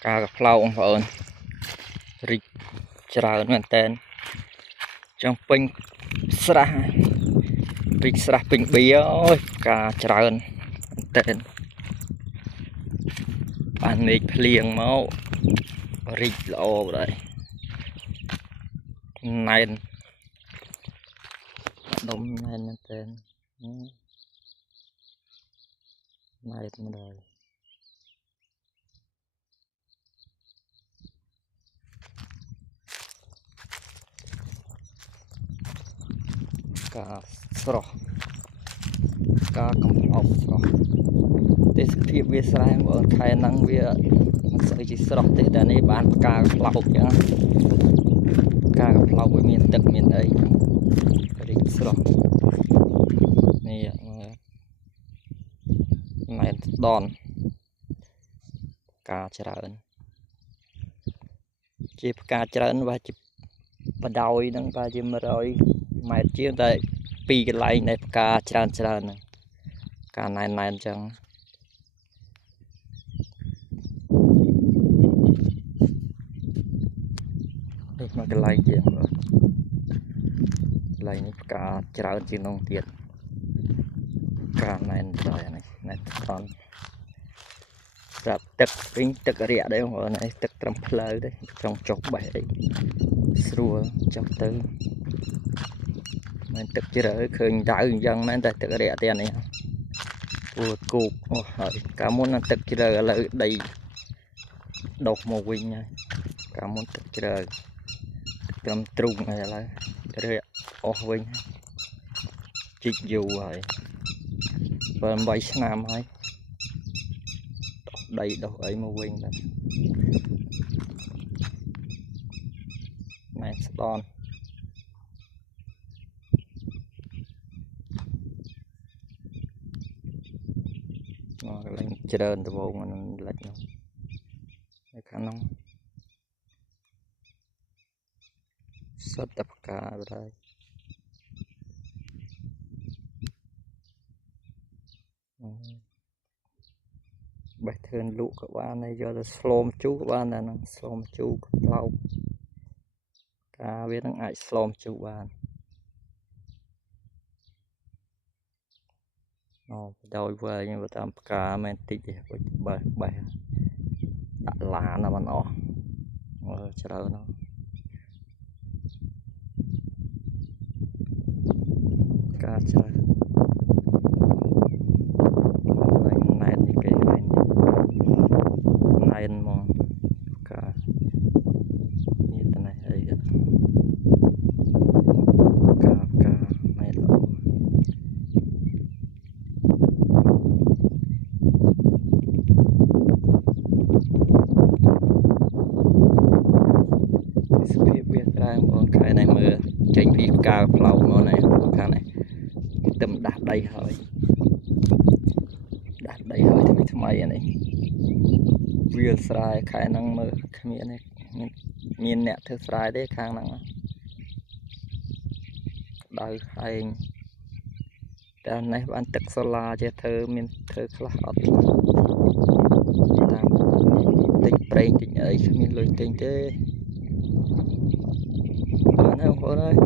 Cá gặp lau ông ơn rịchច្រើនមែនតើចង់ពេញស្រះរីកស្រះពេញបៀអូយការច្រើនមែនតើបានមេឃភ្លៀងមករីកល្អបណ្ដោយណែនដុំណែនមែនតើណែនម្ដងការស្រស់ការកំប្លោកស្រស់ទេសភាពវាស្រែបងខែហ្នឹងវាមិនស្អីជាស្រស់ទេតែនេះបានផ្កាផ្លោកអញ្ចឹងផ្កាផ្លោកវាមានទឹកមានអីរីកស្រស់នេះណែនដនផ្កាច្រើនជាផ្កាច្រើនវាជាបដោយហ្នឹងវាជា100 ម៉ែត្រជាងតែពីកន្លែងនៃផ្កាច្រើនហ្នឹងការណែនអញ្ចឹងនេះមកកន្លែងជាងកន្លែងនេះផ្កាច្រើនជាងនោះទៀតការណែនដល់នេះណែនស្នស្រាប់ទឹកវិញទឹករាក់ដែរបងប្អូននេះទឹកត្រឹមផ្លូវទេចង់ចុះបេះអីស្រួលចុះទៅមិនទឹកជ្រៅឃើញដៅអញ្ចឹងមែនតែទឹករាក់ទៀតនេះពួរគោកអូហើយកាលមុនទឹកជ្រៅឥឡូវដីដុះមកវិញហើយកាលមុនទឹកជ្រៅត្រឹមទ្រូងហើយឥឡូវរាក់អស់វិញជីកយូរហើយ7-8 ឆ្នាំហើយដីដុះអីមកវិញដែរណែស្ដនមកកន្លែងច្រើនដបងនឹងលិចនោះនៅខាងនោះសុទ្ធតែផ្កាដែរបេះធឿនលក់ក៏បានហើយយកទៅស្លមជូរក៏បានដែរហ្នឹងស្លមជូរផ្លោកការវានឹងអាចស្លមជូរបានអូដោយវែងទៅតាមផ្កាមែនតិចទេបេះដាក់ឡានមិនអស់ច្រើនណាស់ការច្រើនណែននេះគេណែនមកការនេះតនេះអីការណែនល្អសភាពវាត្រែងបងខែនេះមើលចេញពីផ្កាផ្លោកមកនេះខាងនេះទឹមដាស់ដីហើយថ្មីអានេះវាលស្រែខែហ្នឹងមើលគ្មានមានអ្នកធ្វើស្រែទេខាងហ្នឹងដៅហែងតែនេះបានទឹកសូឡាចេះធ្វើមានធ្វើខ្លះអត់តាមទិញប្រេងទិញអីគ្មានលុយទិញទេបានហើយបងប្អូនអើយ